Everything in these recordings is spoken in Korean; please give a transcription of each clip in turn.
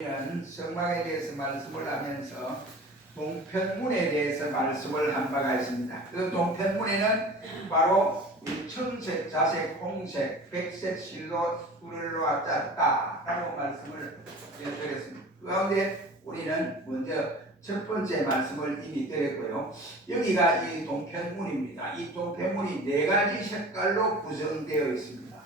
성막에 대해서 말씀을 하면서 동편문에 대해서 말씀을 한 바가 있습니다. 그 동편문에는 바로 청색, 자색, 홍색, 백색 실로 뿔을 놓았다라고 말씀을 드렸습니다. 그 가운데 우리는 먼저 첫 번째 말씀을 이미 드렸고요. 여기가 이 동편문입니다. 이 동편문이 네 가지 색깔로 구성되어 있습니다.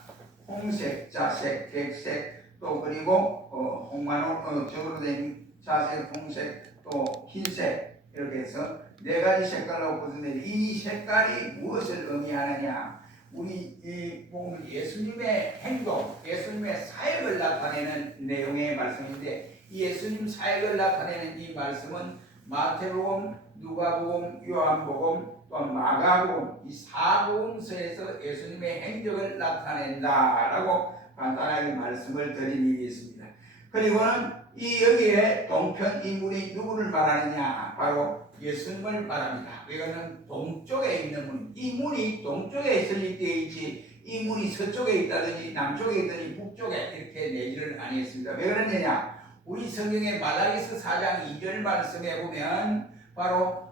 홍색, 자색, 백색, 또 그리고 홍만호적으로 된 자색, 홍색, 또 흰색, 이렇게 해서 네 가지 색깔로 구성되는데 이 색깔이 무엇을 의미하느냐? 우리 보면 예수님의 행동, 예수님의 사역을 나타내는 내용의 말씀인데 이 예수님 사역을 나타내는 이 말씀은 마태복음, 누가복음, 요한복음, 또 마가복음 이 사복음서에서 예수님의 행적을 나타낸다라고 간단하게 말씀을 드린 일이 있습니다. 그리고는 이 여기에 동편 인물이 누구를 말하느냐? 바로 예수님을 말합니다. 이거는 동쪽에 있는 문. 이 문이 동쪽에 설립되어 있지 이 문이 서쪽에 있다든지 남쪽에 있다든지 북쪽에 이렇게 내지를 아니했습니다. 왜 그러느냐? 우리 성경의 말라기서 4장 2절 말씀에 보면 바로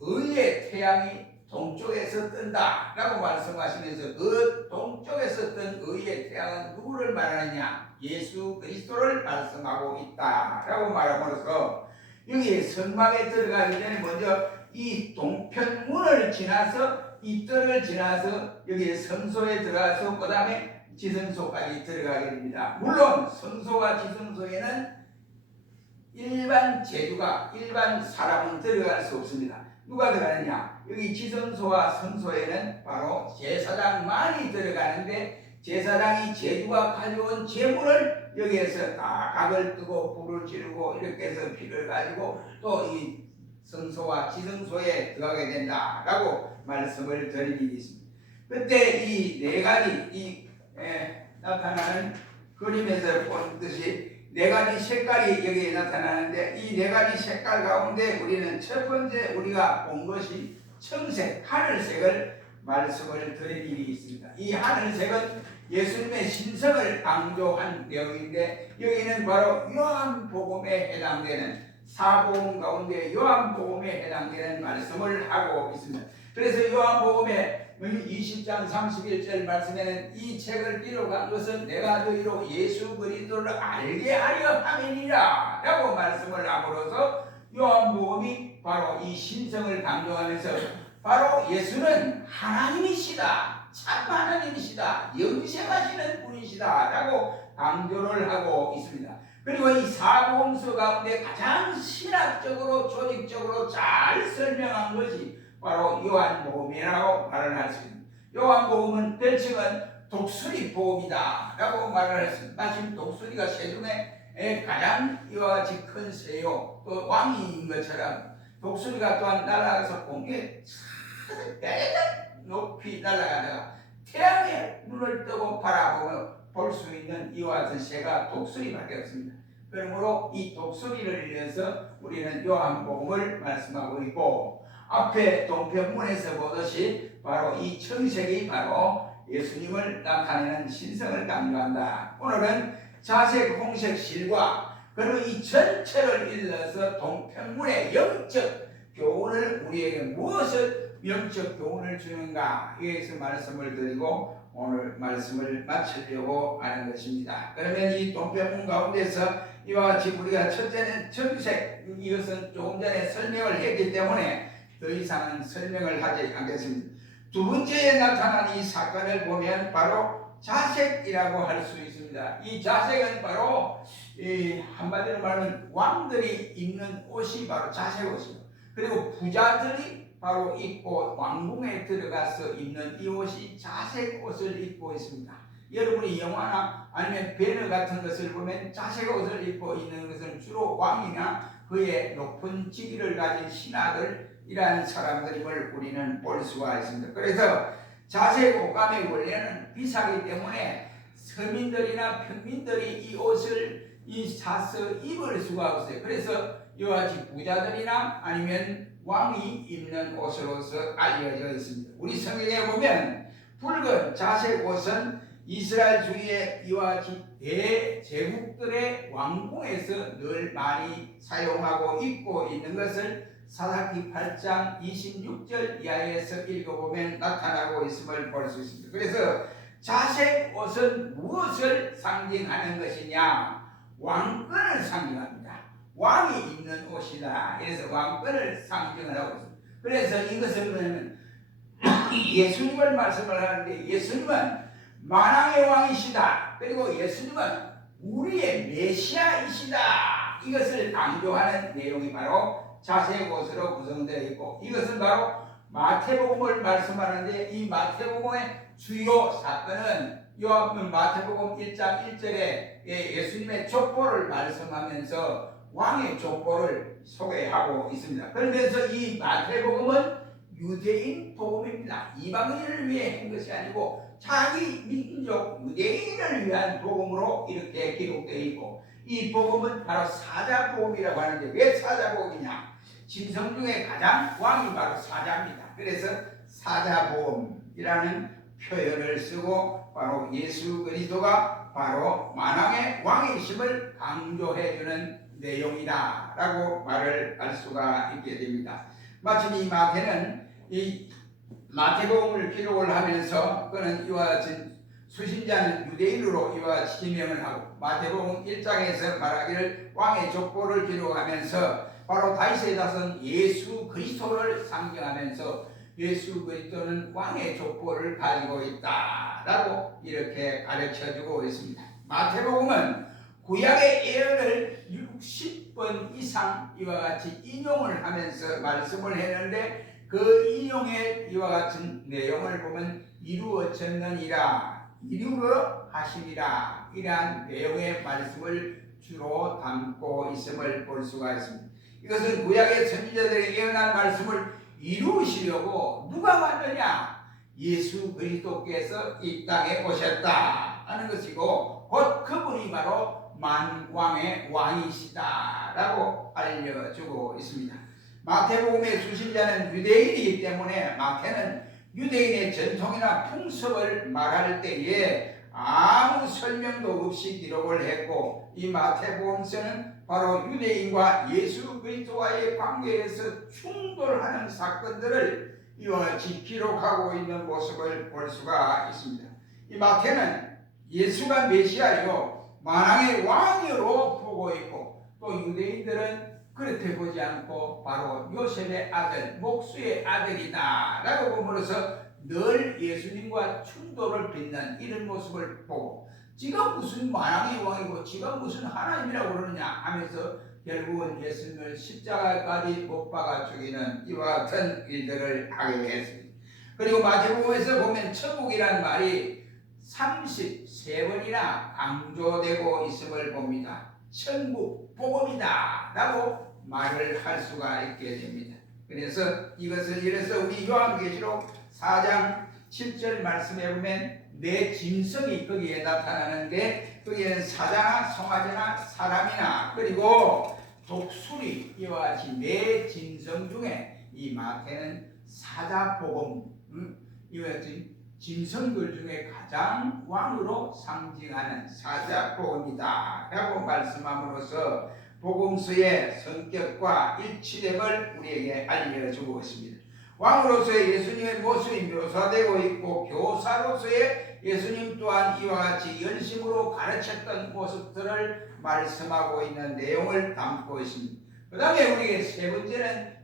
의의 태양이 동쪽에서 뜬다 라고 말씀하시면서 그 동쪽에서 뜬 의의 태양은 누구를 말하느냐? 예수 그리스도를 말씀하고 있다 라고 말함으로써 여기 성막에 들어가기 전에 먼저 이 동편문을 지나서 이 뜰을 지나서 여기 성소에 들어가서 그 다음에 지성소까지 들어가게 됩니다. 물론 성소와 지성소에는 일반 제주가 일반 사람은 들어갈 수 없습니다. 누가 들어가느냐? 여기 지성소와 성소에는 바로 제사장만이 들어가는데 제사장이 제주가 가져온 제물을 여기에서 다 각을 뜨고 불을 지르고 이렇게 해서 피를 가지고 또 이 성소와 지성소에 들어가게 된다라고 말씀을 드린 일이 있습니다. 그때 이 네 가지 나타나는 그림에서 본 듯이 네 가지 색깔이 여기에 나타나는데 이 네 가지 색깔 가운데 우리는 첫 번째 우리가 본 것이 청색, 하늘색을 말씀을 드린 일이 있습니다. 이 하늘색은 예수님의 신성을 강조한 내용인데 여기는 바로 요한복음에 해당되는 사복음 가운데 요한복음에 해당되는 말씀을 하고 있습니다. 그래서 요한복음에 20장 31절 말씀에는 이 책을 기록한 것은 내가 너희로 예수 그리스도를 알게 하려 함이니라 라고 말씀을 함으로써 요한복음이 바로 이 신성을 강조하면서 바로 예수는 하나님이시다, 참 하나님이시다, 영생하시는 분이시다 라고 강조를 하고 있습니다. 그리고 이 사복음서 가운데 가장 신학적으로 조직적으로 잘 설명한 것이 바로 요한복음이라고 말을 할 수 있습니다. 요한복음은 별칭은 독수리복음이다 라고 말을 했습니다. 마침 독수리가 새 중에 가장 이와 같이 큰 새요 또 왕인 것처럼 독수리가 또한 날아가서 공중에 대단 높이 날아가다가 태양의 눈을 뜨고 바라보며 볼 수 있는 이와 같은 새가 독수리밖에 없습니다. 그러므로 이 독수리를 위해서 우리는 요한복음을 말씀하고 있고 앞에 동편문에서 보듯이 바로 이 청색이 바로 예수님을 나타내는 신성을 강조한다. 오늘은 자색, 홍색 실과 그리고 이 전체를 일러서 동편문의 영적 교훈을 우리에게 무엇을 영적 교훈을 주는가 여기에서 말씀을 드리고 오늘 말씀을 마치려고 하는 것입니다. 그러면 이 동편문 가운데서 이와 같이 우리가 첫째는 청색 이것은 조금 전에 설명을 했기 때문에 더 이상은 설명을 하지 않겠습니다. 두 번째에 나타난 이 사건을 보면 바로 자색이라고 할 수 있습니다. 이 자색은 바로 한마디로 말하면 왕들이 입는 옷이 바로 자색 옷입니다. 그리고 부자들이 바로 입고 왕궁에 들어가서 입는 이 옷이 자색 옷을 입고 있습니다. 여러분이 영화나 아니면 배너 같은 것을 보면 자색 옷을 입고 있는 것은 주로 왕이나 그의 높은 직위를 가진 신하들 이러한 사람들임을 우리는 볼 수가 있습니다. 그래서 자색 옷감의 원래는 비싸기 때문에 서민들이나 평민들이 이 옷을 사서 입을 수가 없어요. 그래서 이와 같이 부자들이나 아니면 왕이 입는 옷으로서 알려져 있습니다. 우리 성경에 보면 붉은 자색 옷은 이스라엘 주위에 이와 같이 대제국들의 왕궁에서 늘 많이 사용하고 입고 있는 것을 사사기 8장 26절 이하에서 읽어보면 나타나고 있음을 볼 수 있습니다. 그래서 자색 옷은 무엇을 상징하는 것이냐? 왕권을 상징합니다. 왕이 입는 옷이다. 그래서 왕권을 상징을 하고 있습니다. 그래서 이것은 뭐냐면 예수님을 말씀을 하는데, 예수님은 만왕의 왕이시다. 그리고 예수님은 우리의 메시아이시다. 이것을 강조하는 내용이 바로 자색 옷으로 구성되어 있고, 이것은 바로 마태복음을 말씀하는데, 이 마태복음의 주요 사건은 마태복음 1장 1절에 예수님의 족보를 말씀하면서 왕의 족보를 소개하고 있습니다. 그러면서 이 마태복음은 유대인 복음입니다. 이방인을 위해 한 것이 아니고 자기 민족 유대인을 위한 복음으로 이렇게 기록되어 있고, 이 복음은 바로 사자복음이라고 하는데, 왜 사자복음이냐? 짐승 중에 가장 왕이 바로 사자입니다. 그래서 사자복음이라는 표현을 쓰고 바로 예수 그리스도가 바로 만왕의 왕이심을 강조해주는 내용이다 라고 말을 할 수가 있게 됩니다. 마침 이 마태는 이 마태복음을 기록을 하면서 그는 이와 같은 수신자는 유대인으로 이와 같이 지명을 하고, 마태복음 1장에서 말하기를 왕의 족보를 기록하면서 바로 다윗의 자손 예수 그리스도를 상징하면서 예수 그리스도는 왕의 족보를 가지고 있다라고 이렇게 가르쳐주고 있습니다. 마태복음은 구약의 예언을 60번 이상 이와 같이 인용을 하면서 말씀을 했는데, 그 인용의 이와 같은 내용을 보면 이루어졌느니라, 이루어 하심이라, 이러한 내용의 말씀을 주로 담고 있음을 볼 수가 있습니다. 이것은 구약의 선지자들의 예언한 말씀을 이루시려고 누가 왔느냐? 예수 그리스도께서 이 땅에 오셨다 하는 것이고, 곧 그분이 바로 만왕의 왕이시다라고 알려주고 있습니다. 마태복음의 수신자는 유대인이기 때문에 마태는 유대인의 전통이나 풍습을 말할 때에 아무 설명도 없이 기록을 했고, 이 마태복음서는 바로 유대인과 예수 그리스도와의 관계에서 충돌하는 사건들을 이와 같이 기록하고 있는 모습을 볼 수가 있습니다. 이 마태는 예수가 메시아요 만왕의 왕으로 보고 있고, 또 유대인들은 그렇게 보지 않고 바로 요셉의 아들, 목수의 아들이다 라고 봄으로써 늘 예수님과 충돌을 빚는 이런 모습을 보고, 지가 무슨 만왕의 왕이고 지가 무슨 하나님이라고 그러느냐 하면서 결국은 예수님을 십자가까지 못 박아 죽이는 이와 같은 일들을 하게 했습니다. 그리고 마태복음에서 보면 천국이라는 말이 33번이나 강조되고 있음을 봅니다. 천국 복음이다 라고 말을 할 수가 있게 됩니다. 그래서 이것을 이래서 우리 요한계시록 4장 7절 말씀에 보면 내 짐승이 거기에 나타나는데, 거기에는 사자나 송아지나 사람이나 그리고 독수리 이와 같이 내 짐승 중에 이 마태는 사자복음, 이와 같이 짐승들 중에 가장 왕으로 상징하는 사자복음이다 라고 말씀함으로써 복음서의 성격과 일치됨을 우리에게 알려주고 있습니다. 왕으로서의 예수님의 모습이 묘사되고 있고, 교사로서의 예수님 또한 이와 같이 열심으로 가르쳤던 모습들을 말씀하고 있는 내용을 담고 있습니다. 그 다음에 우리에게 세 번째는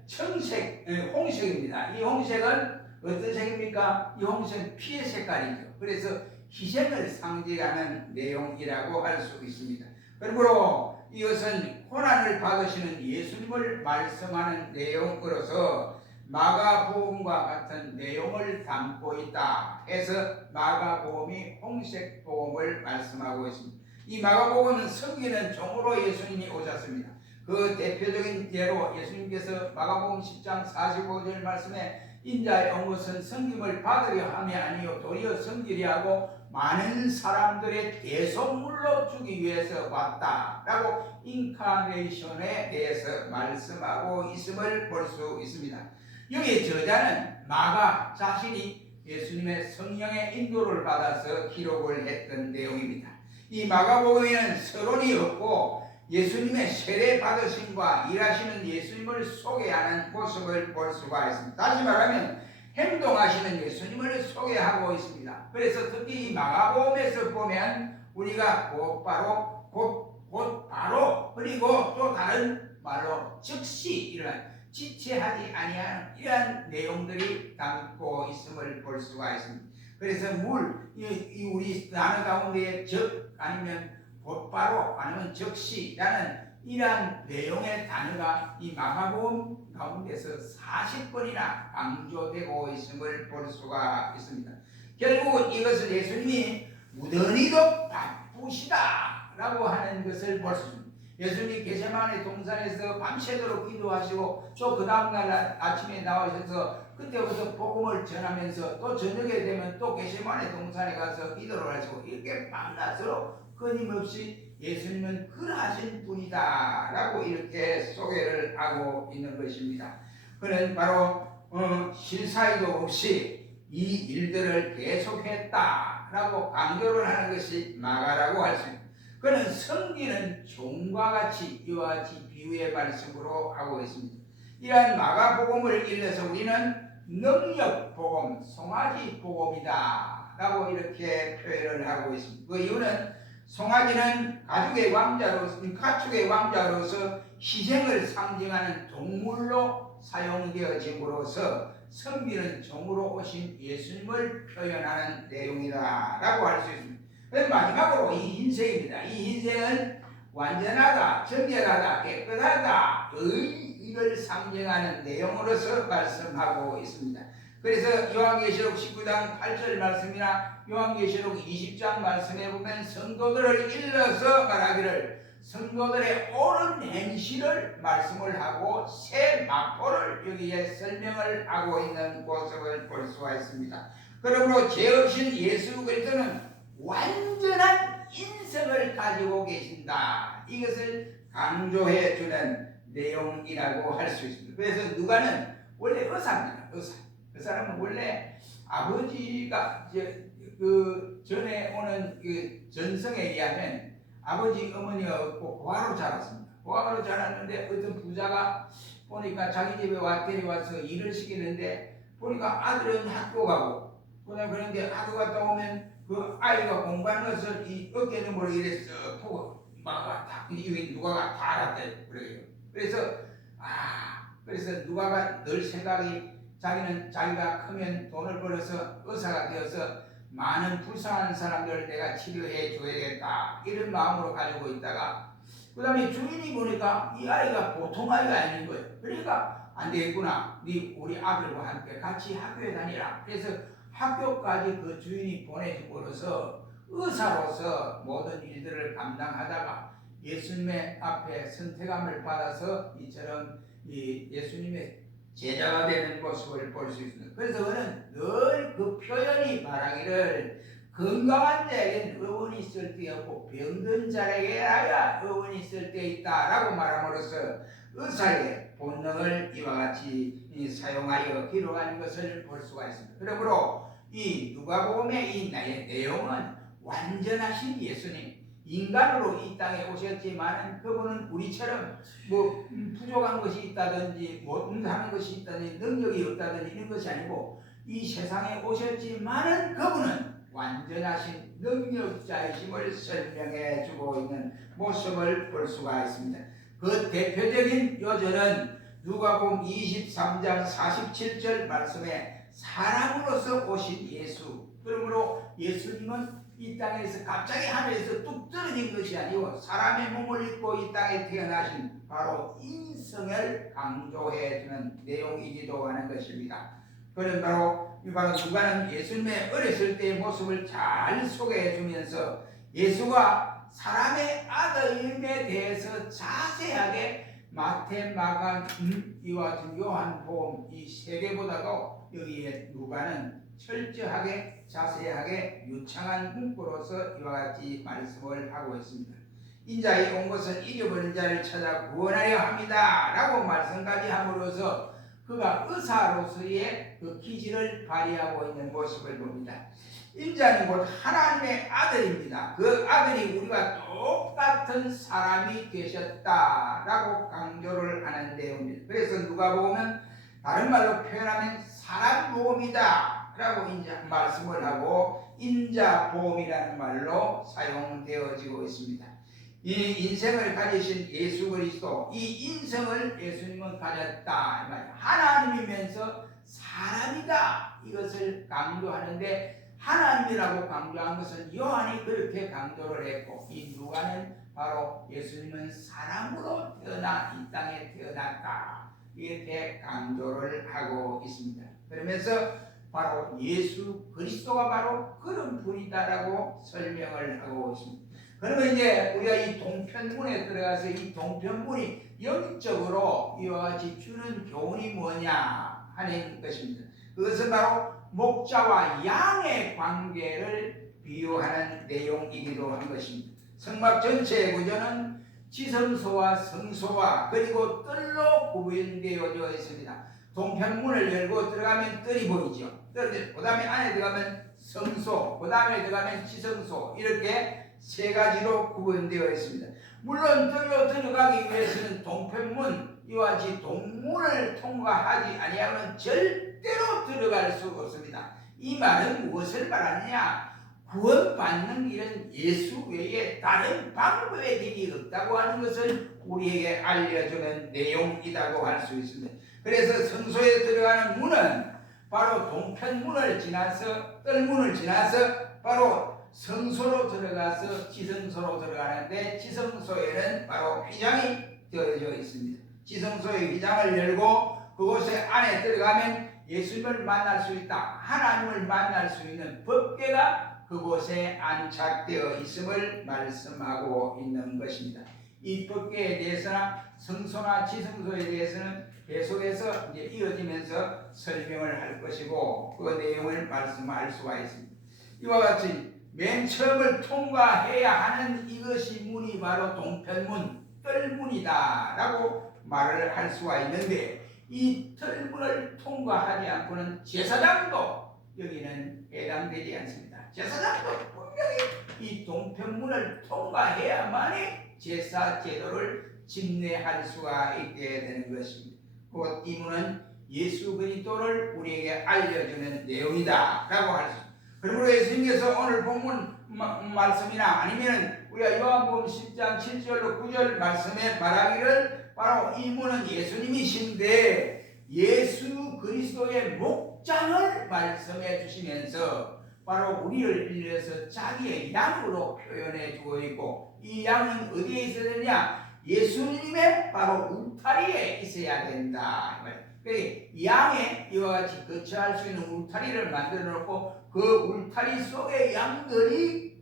홍색입니다. 이 홍색은 어떤 색입니까? 이 홍색은 피의 색깔이죠. 그래서 희생을 상징하는 내용이라고 할 수 있습니다. 그러므로 이것은 고난을 받으시는 예수님을 말씀하는 내용으로서 마가복음과 같은 내용을 담고 있다 해서 마가복음이 홍색복음을 말씀하고 있습니다. 이 마가복음은 섬기는 종으로 예수님이 오셨습니다. 그 대표적인 예로 예수님께서 마가복음 10장 45절 말씀에 인자의 온 것은 섬김을 받으려 함이 아니요 도리어 섬기려 하고 많은 사람들의 대속물로 주기 위해서 왔다라고 인카네이션에 대해서 말씀하고 있음을 볼 수 있습니다. 여기 저자는 마가 자신이 예수님의 성령의 인도를 받아서 기록을 했던 내용입니다. 이 마가복음에는 서론이 없고 예수님의 세례 받으심과 일하시는 예수님을 소개하는 모습을 볼 수가 있습니다. 다시 말하면 행동하시는 예수님을 소개하고 있습니다. 그래서 특히 이 마가복음에서 보면 우리가 곧 바로 그리고 또 다른 말로 즉시 이런 지체하지 아니하는 이러한 내용들이 담고 있음을 볼 수가 있습니다. 그래서 우리 단어 가운데 즉 아니면 곧바로 아니면 즉시라는 이러한 내용의 단어가 이 마가복음 가운데서 40번이나 강조되고 있음을 볼 수가 있습니다. 결국 이것을 예수님이 무던히도 바쁘시다라고 하는 것을 볼 수 있습니다. 예수님이 겟세마네 동산에서 밤새도록 기도하시고 또 그 다음날 아침에 나오셔서 그때부터 복음을 전하면서 또 저녁에 되면 또 겟세마네 동산에 가서 기도를 하시고 이렇게 밤낮으로 끊임없이 예수님은 그러하신 분이다 라고 이렇게 소개를 하고 있는 것입니다. 그는 바로 실사이도 없이 이 일들을 계속했다 라고 강조를 하는 것이 마가라고 할 수 있습니다. 그는 섬기는 종과 같이 이와 같이 비유의 말씀으로 하고 있습니다. 이러한 마가복음을 읽어서 우리는 능력복음, 송아지복음이다 라고 이렇게 표현을 하고 있습니다. 그 이유는 송아지는 가축의 왕자로서 희생을 상징하는 동물로 사용되어짐으로써 섬기는 종으로 오신 예수님을 표현하는 내용이다 라고 할 수 있습니다. 마지막으로 이 인생입니다. 이 인생은 완전하다, 정결하다, 깨끗하다, 의를 상징하는 내용으로서 말씀하고 있습니다. 그래서 요한계시록 19장 8절 말씀이나 요한계시록 20장 말씀에 보면 성도들을 일러서 말하기를 성도들의 옳은 행실을 말씀을 하고 새 마포를 여기에 설명을 하고 있는 모습을 볼 수가 있습니다. 그러므로 죄 없인 예수 그리스도는 완전한 인성을 가지고 계신다. 이것을 강조해 주는 내용이라고 할 수 있습니다. 그래서 누가는 원래 의사입니다. 그 사람은 원래 아버지가 그 전에 오는 그 전성에 의하면 아버지 어머니가 없고 고아로 자랐습니다. 고아로 자랐는데 어떤 부자가 보니까 자기 집에 데려와서 일을 시키는데 보니까 아들은 학교 가고 그런데 학교 갔다 오면 그 아이가 공부하는 것을 이 어깨는 모르게 이래서 보고 막 이게 누가가 다 알았대 그래요. 그래서 누가가 늘 생각이 자기는 자기가 크면 돈을 벌어서 의사가 되어서 많은 불쌍한 사람들을 내가 치료해 줘야겠다 이런 마음으로 가지고 있다가 그 다음에 주인이 보니까 이 아이가 보통 아이가 아닌 거예요. 그러니까 안 되겠구나. 우리 아들과 함께 같이 학교에 다니라. 그래서 학교까지 그 주인이 보내줌으로써 의사로서 모든 일들을 감당하다가 예수님의 앞에 선택함을 받아서 이처럼 예수님의 제자가 되는 모습을 볼 수 있습니다. 그래서 그는 늘 그 표현이 말하기를 건강한 자에게는 의원이 있을 때 없고 병든 자에게야 의원이 있을 때 있다라고 말함으로써 의사의 본능을 이와 같이 사용하여 기록하는 것을 볼 수가 있습니다. 그러므로 이 누가복음의 이 내용은 완전하신 예수님, 인간으로 이 땅에 오셨지만 그분은 우리처럼 부족한 것이 있다든지 못하는 것이 있다든지 능력이 없다든지 이런 것이 아니고 이 세상에 오셨지만은 그분은 완전하신 능력자이심을 설명해 주고 있는 모습을 볼 수가 있습니다. 그 대표적인 요절은 누가복음 23장 47절 말씀에 사람으로서 오신 예수. 그러므로 예수님은 이 땅에서 갑자기 하늘에서 뚝 떨어진 것이 아니고 사람의 몸을 입고 이 땅에 태어나신 바로 인성을 강조해 주는 내용이기도 하는 것입니다. 그는 바로 누가는 예수님의 어렸을 때의 모습을 잘 소개해 주면서 예수가 사람의 아들임에 대해서 자세하게 마태, 마가, 이와 같은 요한복음 이 세 개보다도 여기에 누가는 철저하게 자세하게 유창한 문구로서 이와 같이 말씀을 하고 있습니다. 인자에 온 것은 잃어버린 자를 찾아 구원하려 합니다 라고 말씀까지 함으로써 그가 의사로서의 그 기질을 발휘하고 있는 모습을 봅니다. 인자는 곧 하나님의 아들입니다. 그 아들이 우리와 똑같은 사람이 되셨다라고 강조를 하는 내용입니다. 그래서 누가복음은 다른 말로 표현하면 사람복음이다 라고 이제 말씀을 하고 인자복음이라는 말로 사용되어지고 있습니다. 이 인생을 가지신 예수 그리스도, 이 인생을 예수님은 가졌다. 하나님이면서 사람이다. 이것을 강조하는데 하나님이라고 강조한 것은 요한이 그렇게 강조를 했고, 이 누가는 바로 예수님은 사람으로 태어나 이 땅에 태어났다. 이렇게 강조를 하고 있습니다. 그러면서 바로 예수 그리스도가 바로 그런 분이다라고 설명을 하고 있습니다. 그러면 이제 우리가 이 동편문에 들어가서 이 동편문이 영적으로 이와 같이 주는 교훈이 뭐냐 하는 것입니다. 그것은 바로 목자와 양의 관계를 비유하는 내용이기도 한 것입니다. 성막 전체의 구조는 지성소와 성소와 그리고 뜰로 구분되어져 있습니다. 동편문을 열고 들어가면 뜰이 보이죠. 그 다음에 안에 들어가면 성소, 그 다음에 들어가면 지성소, 이렇게 세 가지로 구분되어 있습니다. 물론 뜰로 들어가기 위해서는 동편문, 이와 같이 동문을 통과하지 아니하면 절대로 들어갈 수 없습니다. 이 말은 무엇을 말하느냐? 구원받는 길은 예수 외에 다른 방법의 길이 없다고 하는 것을 우리에게 알려주는 내용이라고 할 수 있습니다. 그래서 성소에 들어가는 문은 바로 동편문을 지나서 뜰문을 지나서 바로 성소로 들어가서 지성소로 들어가는데, 지성소에는 바로 휘장이 되어져 있습니다. 지성소의 휘장을 열고 그곳에 안에 들어가면 예수님을 만날 수 있다. 하나님을 만날 수 있는 법궤가 그곳에 안착되어 있음을 말씀하고 있는 것입니다. 이 법궤에 대해서나 성소나 지성소에 대해서는 계속해서 이제 이어지면서 설명을 할 것이고 그 내용을 말씀할 수가 있습니다. 이와 같이 맨 처음을 통과해야 하는 이것이 문이 바로 동편문, 뜰문이다 라고 말을 할 수가 있는데, 이 뜰문을 통과하지 않고는 제사장도 여기는 해당되지 않습니다. 제사장도 분명히 이 동편문을 통과해야만이 제사 제도를 집례할 수가 있게 되는 것입니다. 곧 이 문은 예수 그리스도를 우리에게 알려주는 내용이다 라고 할 수 있습니다. 그러므로 예수님께서 오늘 본문 말씀이나 아니면 우리가 요한복음 10장 7절로 9절 말씀에 말하기를 바로 이 문은 예수님이신데 예수 그리스도의 목장을 말씀해 주시면서 바로 우리를 빌려서 자기의 양으로 표현해 주고 있고, 이 양은 어디에 있어야 되냐? 예수님의 바로 울타리에 있어야 된다. 양에 이와 같이 거처할 수 있는 울타리를 만들어 놓고 그 울타리 속에 양들이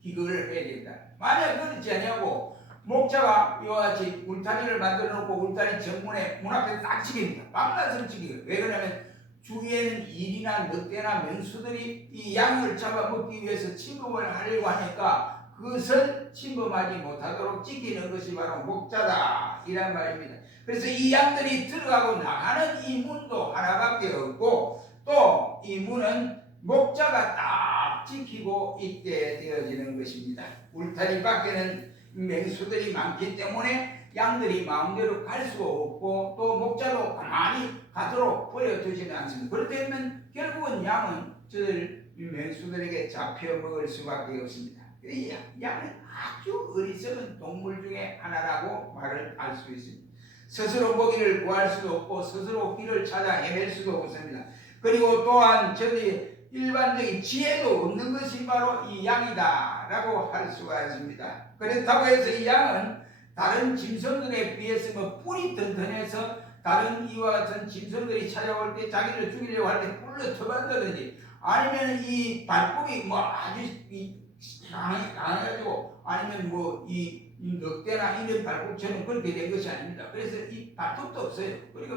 기거를 해야 된다. 만약 그렇지 않냐고 목자가 이와 같이 울타리를 만들어 놓고 울타리 정문에 문 앞에 딱 찍힙니다. 밤낮을 찍혀요. 왜 그러냐면 주위에는 일이나 늑대나 맹수들이 이 양을 잡아먹기 위해서 침범을 하려고 하니까 그것을 침범하지 못하도록 지키는 것이 바로 목자다 이란 말입니다. 그래서 이 양들이 들어가고 나가는 이 문도 하나밖에 없고, 또 이 문은 목자가 딱 지키고 있게 되어지는 것입니다. 울타리 밖에는 맹수들이 많기 때문에 양들이 마음대로 갈 수가 없고, 또 목자도 가만히 가도록 버려두지는 않습니다. 그렇다면 결국은 양은 저들 맹수들에게 잡혀 먹을 수밖에 없습니다. 이 양은 아주 어리석은 동물 중에 하나라고 말을 할 수 있습니다. 스스로 먹이를 구할 수도 없고 스스로 길을 찾아 헤맬 수도 없습니다. 그리고 또한 저들이 일반적인 지혜도 없는 것이 바로 이 양이다 라고 할 수가 있습니다. 그렇다고 해서 이 양은 다른 짐승들에 비해서 뭐 뿔이 튼튼해서 다른 이와 같은 짐승들이 찾아올 때 자기를 죽이려고 할 때 뿔로 쳐반다든지, 아니면 이 발톱이 뭐 아주 강해가지고 아니면 뭐 이 늑대나 이런 발톱처럼 그렇게 된 것이 아닙니다. 그래서 이 발톱도 없어요. 그리고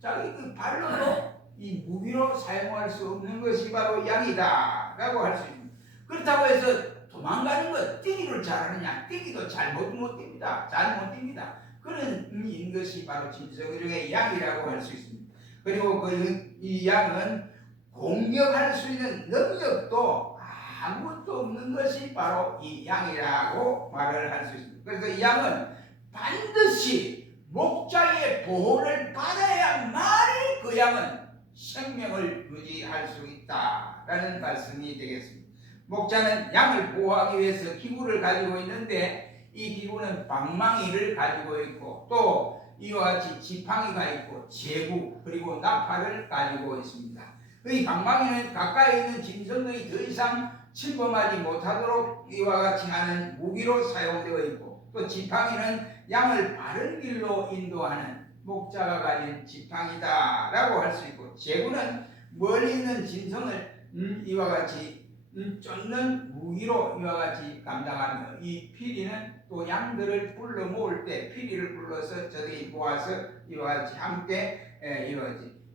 자기 그 발로도 이 무기로 사용할 수 없는 것이 바로 양이다 라고 할 수 있습니다. 그렇다고 해서 도망가는 것, 뛰기를 잘하느냐? 뛰기도 잘 못 뜁니다. 잘 못 뜁니다. 그런 것이 바로 짐승 중의 양이라고 할 수 있습니다. 그리고 이 양은 공격할 수 있는 능력도 아무것도 없는 것이 바로 이 양이라고 말을 할 수 있습니다. 그래서 이 양은 반드시 목자의 보호를 받아야만이 그 양은 생명을 유지할 수 있다라는 말씀이 되겠습니다. 목자는 양을 보호하기 위해서 기구를 가지고 있는데 이 기구는 방망이를 가지고 있고 또 이와 같이 지팡이가 있고 제구 그리고 나팔을 가지고 있습니다. 이 방망이는 가까이 있는 짐승들이 더 이상 침범하지 못하도록 이와 같이 하는 무기로 사용되어 있고 또 지팡이는 양을 바른 길로 인도하는 목자가 가진 지팡이다라고 할 수 있고 제구는 멀리 있는 짐승을 이와 같이 쫓는 무기로 이와 같이 감당하며 이 피리는 또 양들을 불러 모을 때 피리를 불러서 저들이 모아서 이와 같이 함께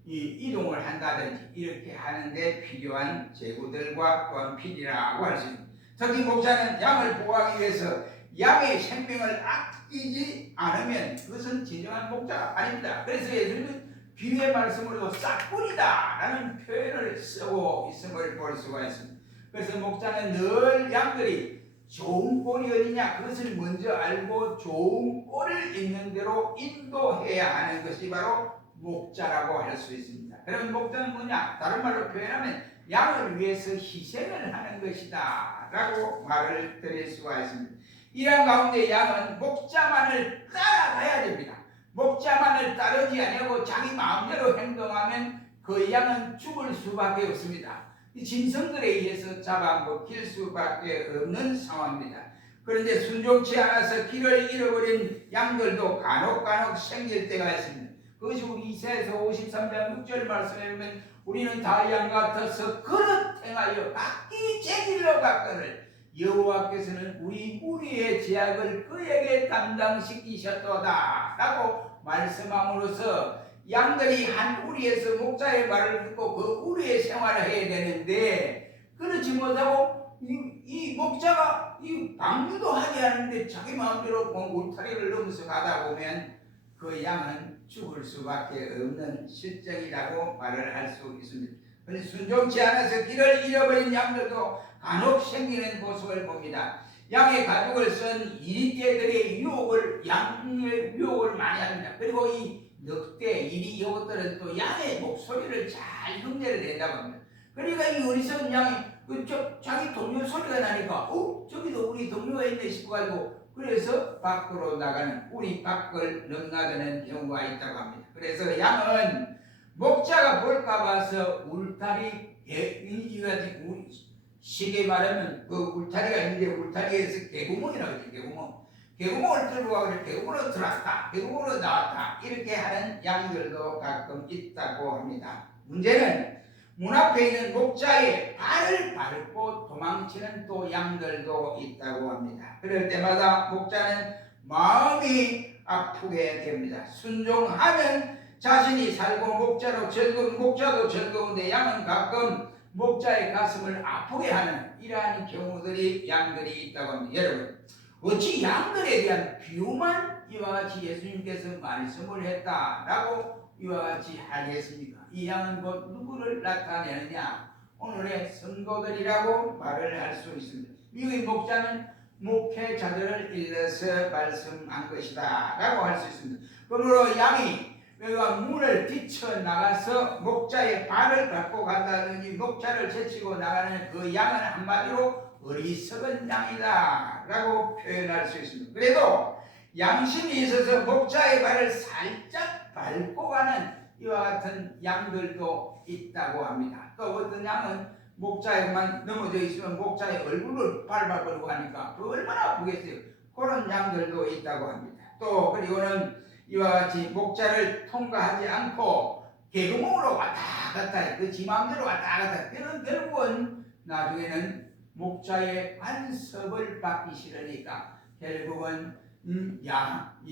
이동을 한다든지 이렇게 하는데 필요한 제구들과 또한 피리라고 할 수 있습니다. 특히 목자는 양을 보호하기 위해서 양의 생명을 아끼지 않으면 그것은 진정한 목자가 아닙니다. 그래서 예수님은 비유의 말씀으로 싹꾼이다라는 표현을 쓰고 있음을 볼 수가 있습니다. 그래서 목자는 늘 양들이 좋은 꼴이 어디냐 그것을 먼저 알고 좋은 꼴을 있는 대로 인도해야 하는 것이 바로 목자라고 할 수 있습니다. 그럼 목자는 뭐냐? 다른 말로 표현하면 양을 위해서 희생을 하는 것이다 라고 말을 드릴 수가 있습니다. 이런 가운데 양은 목자만을 따라가야 됩니다. 목자만을 따르지 아니하고 자기 마음대로 행동하면 그 양은 죽을 수밖에 없습니다. 이 짐승들에 의해서 잡아먹힐 수밖에 없는 상황입니다. 그런데 순종치 않아서 길을 잃어버린 양들도 간혹 생길 때가 있습니다. 그것이 우리 이사야서 53장 6절 말씀에 보면 우리는 다 양 같아서 그릇 행하여 각기 제 길로 갔거늘 여호와께서는 우리 무리의 죄악을 그에게 담당시키셨도다 라고 말씀함으로써 양들이 한 우리에서 목자의 말을 듣고 그 우리의 생활을 해야 되는데 그렇지 못하고 이 목자가 이 방류도 하지 않는데 자기 마음대로 울타리를 넘어서 가다 보면 그 양은 죽을 수밖에 없는 실정이라고 말을 할 수 있습니다. 그런데 순종치 않아서 길을 잃어버린 양들도 간혹 생기는 모습을 봅니다. 양의 가죽을 쓴 이리떼들의 양의 유혹을 많이 합니다. 그리고 이 늑대, 이리 이것들은 또 양의 목소리를 잘 흉내를 낸다고 합니다. 그러니까 이 어리석은 양이 자기 동료 소리가 나니까 저기도 우리 동료가 있네 싶어 가지고 그래서 밖으로 나가는 우리 밖을 넘나드는 경우가 있다고 합니다. 그래서 양은 목자가 볼까 봐서 울타리 쉽게 말하면 그 울타리가 있는데 울타리에서 개구멍이라고 해요. 개구멍을 들고 가고 개구멍으로 들어왔다 개구멍으로 나왔다 이렇게 하는 양들도 가끔 있다고 합니다. 문제는 문 앞에 있는 목자의 발을 밟고 도망치는 또 양들도 있다고 합니다. 그럴 때마다 목자는 마음이 아프게 됩니다. 순종하면 자신이 살고 목자도 즐거운데 양은 가끔 목자의 가슴을 아프게 하는 이러한 경우들이 양들이 있다고 합니다. 여러분 어찌 양들에 대한 비유만 이와 같이 예수님께서 말씀을 했다라고 이와 같이 하겠습니까? 이 양은 곧 누구를 나타내느냐? 오늘의 선거들이라고 말을 할 수 있습니다. 미국의 목자는 목회자들을 일러서 말씀한 것이다 라고 할 수 있습니다. 그러므로 양이 문을 뛰쳐나가서 목자의 발을 밟고 간다든지 목자를 제치고 나가는 그 양은 한마디로 어리석은 양이다 라고 표현할 수 있습니다. 그래도 양심이 있어서 목자의 발을 살짝 밟고 가는 이와 같은 양들도 있다고 합니다. 또 어떤 양은 목자에만 넘어져 있으면 목자의 얼굴을 밟아버리고 하니까 그 얼마나 아프겠어요. 그런 양들도 있다고 합니다. 또 그리고는 이와 같이 목자를 통과하지 않고 개구멍으로 왔다 갔다 그 지 마음대로 왔다 갔다 그런 결국은 나중에는 목자의 간섭을 받기 싫으니까 결국은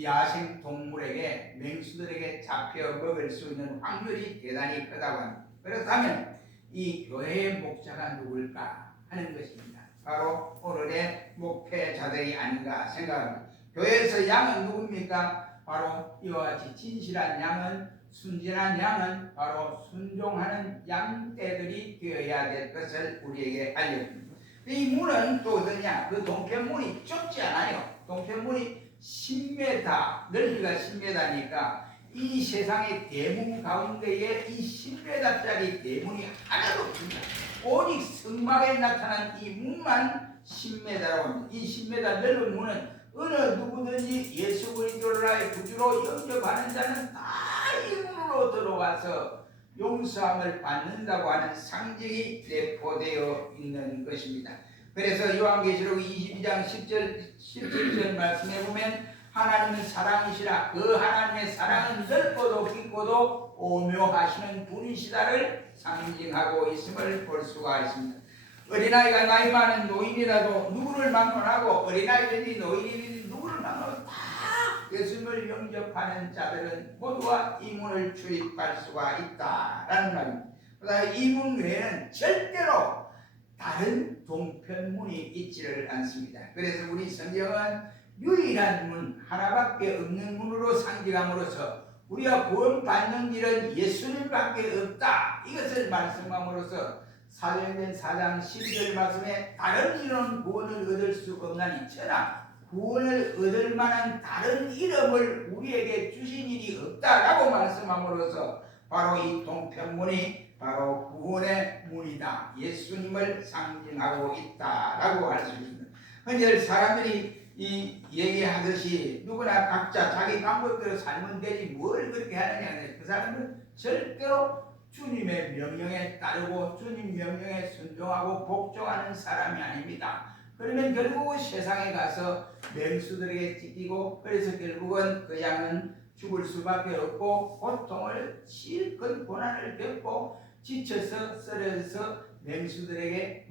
야생 동물에게 맹수들에게 잡혀 먹을 수 있는 확률이 대단히 크다고 합니다. 그렇다면 이 교회의 목자가 누굴까 하는 것입니다. 바로 오늘의 목회자들이 아닌가 생각합니다. 교회에서 양은 누굽니까? 바로 이와 같이 진실한 양은, 순진한 양은 바로 순종하는 양떼들이 되어야 될 것을 우리에게 알려줍니다. 이 문은 또 어떠냐? 그 동편문이 좁지 않아요. 동편문이 10m, 넓이가 10m니까 이 세상의 대문 가운데에 이 10m짜리 대문이 하나도 없습니다. 오직 성막에 나타난 이 문만 10m라고 합니다. 이 10m 넓은 문은 어느 누구든지 예수 그리스도를 나의 구주로 영접하는 자는 다 이 문으로 들어와서 용서함을 받는다고 하는 상징이 내포되어 있는 것입니다. 그래서 요한계시록 22장 10절 17절 말씀에 보면 하나님은 사랑이시라, 그 하나님의 사랑은 넓고도 깊고도 오묘하시는 분이시다를 상징하고 있음을 볼 수가 있습니다. 어린아이가 나이 많은 노인이라도 누구를 막론하고, 어린아이든지 노인이든지 누구를 막론하고 다 예수님을 영접하는 자들은 모두가 이 문을 출입할 수가 있다라는 말입니다. 그다음에 이 문 외에는 절대로 다른 동편문이 있지를 않습니다. 그래서 우리 성경은 유일한 문, 하나밖에 없는 문으로 상징함으로써 우리가 구원받는 길은 예수님밖에 없다, 이것을 말씀함으로써 사도행전 4장 12절 말씀에 다른 이름은 구원을 얻을 수 없나니, 천하 구원을 얻을 만한 다른 이름을 우리에게 주신 일이 없다라고 말씀함으로써 바로 이 동편문이 바로 구원의 문이다, 예수님을 상징하고 있다라고 할 수 있습니다. 현재 사람들이 이 얘기하듯이 누구나 각자 자기 방법대로 살면 되지 뭘 그렇게 하느냐, 그 사람은 절대로 주님의 명령에 따르고 주님 명령에 순종하고 복종하는 사람이 아닙니다. 그러면 결국은 세상에 가서 맹수들에게 찢기고, 그래서 결국은 그 양은 죽을 수밖에 없고 고통을 실컷 고난을 겪고 지쳐서 쓰러져서 맹수들에게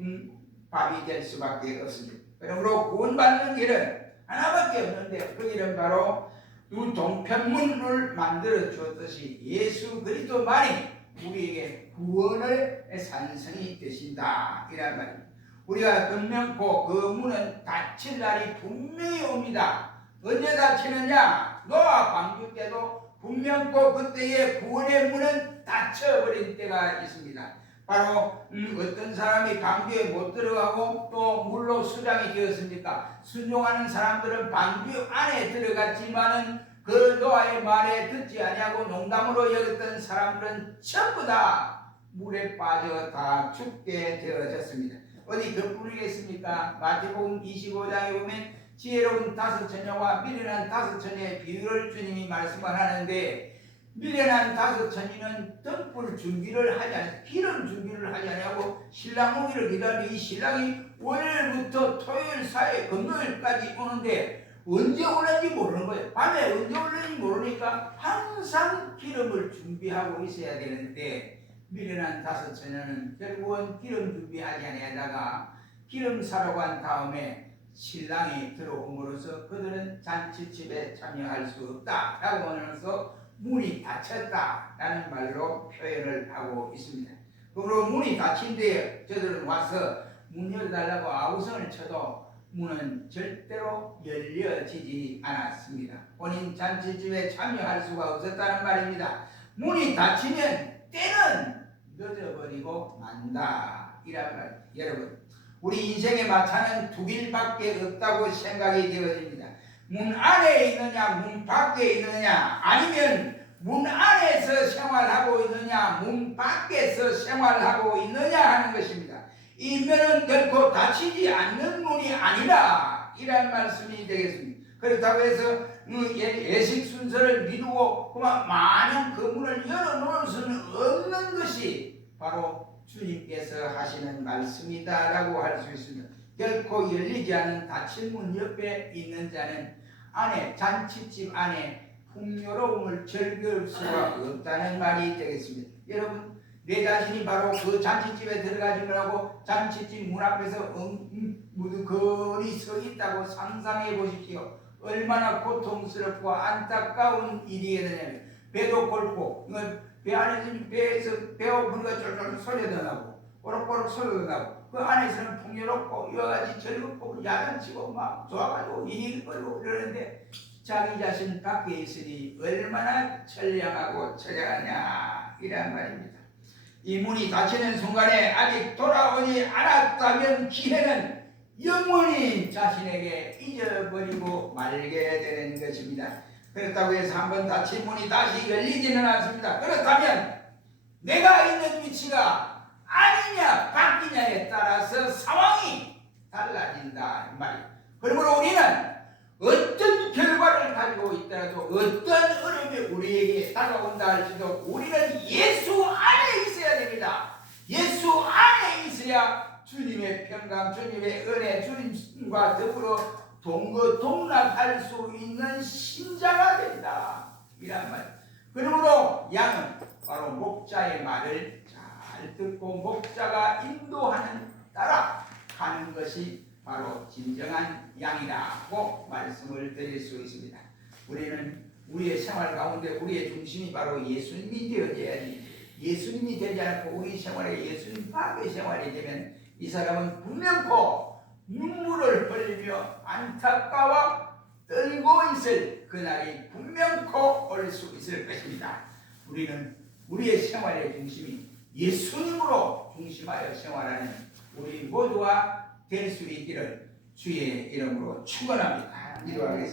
밥이 될 수밖에 없습니다. 그러므로 구원받는 길은 하나밖에 없는데 그 길은 바로 이 동편문을 만들어 주었듯이 예수 그리스도만이 우리에게 구원을 산성이 되신다, 이란 말입니다. 우리가 금명코 그 문은 닫힐 날이 분명히 옵니다. 언제 닫히느냐? 노아 방주 때도 분명코 그때의 구원의 문은 닫혀버린 때가 있습니다. 바로 어떤 사람이 방주에 못 들어가고 또 물로 수장이 되었습니까? 순종하는 사람들은 방주 안에 들어갔지만은 그 노아의 말에 듣지 아니하고 농담으로 여겼던 사람들은 전부 다 물에 빠져 다 죽게 되어졌습니다. 어디 그뿐이겠습니까? 마태복음 25장에 보면 지혜로운 5처녀와 미련한 5처녀의 비유를 주님이 말씀을 하는데, 미련한 5처녀는 등불 준비를 하지 않아요. 기름 준비를 하지 않고 신랑 오기를 기다리는 이 신랑이 월요일부터 토요일 사이 금요일까지 오는데 언제 오는지 모르는 거예요. 밤에 언제 오는지 모르니까 항상 기름을 준비하고 있어야 되는데, 미련한 5처녀는 결국은 기름 준비하지 아니하다가 기름 사러 간 다음에 신랑이 들어옴으로써 그들은 잔치집에 참여할 수 없다라고 하면서 문이 닫혔다라는 말로 표현을 하고 있습니다. 그러므로 문이 닫힌 데에 저들은 와서 문 열어달라고 아우성을 쳐도 문은 절대로 열려지지 않았습니다. 본인 잔치집에 참여할 수가 없었다는 말입니다. 문이 닫히면 때는 늦어버리고 만다, 이란 말입니다. 여러분, 우리 인생의 마차는 두 길밖에 없다고 생각이 되어집니다. 문 안에 있느냐 문 밖에 있느냐, 아니면 문 안에서 생활하고 있느냐 문 밖에서 생활하고 있느냐 하는 것입니다. 이 문은 결코 닫히지 않는 문이 아니라, 이란 말씀이 되겠습니다. 그렇다고 해서 예식 순서를 미루고 그만 마냥 그 문을 열어놓을 수는 없는 것이 바로 주님께서 하시는 말씀이다라고 할 수 있습니다. 결코 열리지 않은 닫힌 문 옆에 있는 자는 안에, 잔치집 안에 풍요로움을 즐길 수가 없다는 말이 되겠습니다. 여러분, 내 자신이 바로 그 잔치집에 들어가지 말고 잔치집 문 앞에서 무드거리 서 있다고 상상해 보십시오. 얼마나 고통스럽고 안타까운 일이겠느냐면, 배도 골고 배 안에서 배에서 배고프니까 쫄쫄 소리도 나고 꼬락꼬락 소리도 나고, 그 안에서는 풍요롭고 여러 가지 즐겁고 야단치고 막 좋아가지고 이익거리고 이러는데 자기 자신 밖에 있으니 얼마나 천량하고 처량하냐 이란 말입니다. 이 문이 닫히는 순간에 아직 돌아오지 않았다면 기회는 영원히 자신에게 잊어버리고 말게 되는 것입니다. 그렇다고 해서 한번 닫힌 문이 다시 열리지는 않습니다. 그렇다면 내가 있는 위치가 아니냐 바뀌냐에 따라서 상황이 달라진다 말이에요. 그러므로 우리는 어떤 결과를 가지고 있더라도 어떤 어려움이 우리에게 다가온다 할지라도 우리는 예수 안에 있어야 됩니다. 예수 안에 있어야 주님의 평강, 주님의 은혜, 주님과 더불어 동거동락할 수 있는 신자가 된다 이란 말. 그러므로 양은 바로 목자의 말을 잘 듣고 목자가 인도하는 따라 가는 것이 바로 진정한 양이라고 말씀을 드릴 수 있습니다. 우리는 우리의 생활 가운데 우리의 중심이 바로 예수님이 되어야지, 예수님이 되지 않고 우리 생활에 예수님 밖의 생활이 되면 이 사람은 분명코 눈물을 흘리며 안타까워 떨고 있을 그날이 분명코 올 수 있을 것입니다. 우리는 우리의 생활의 중심이 예수님으로 중심하여 생활하는 우리 모두가 될 수 있기를 주의 이름으로 축원합니다. 기도하겠습니다.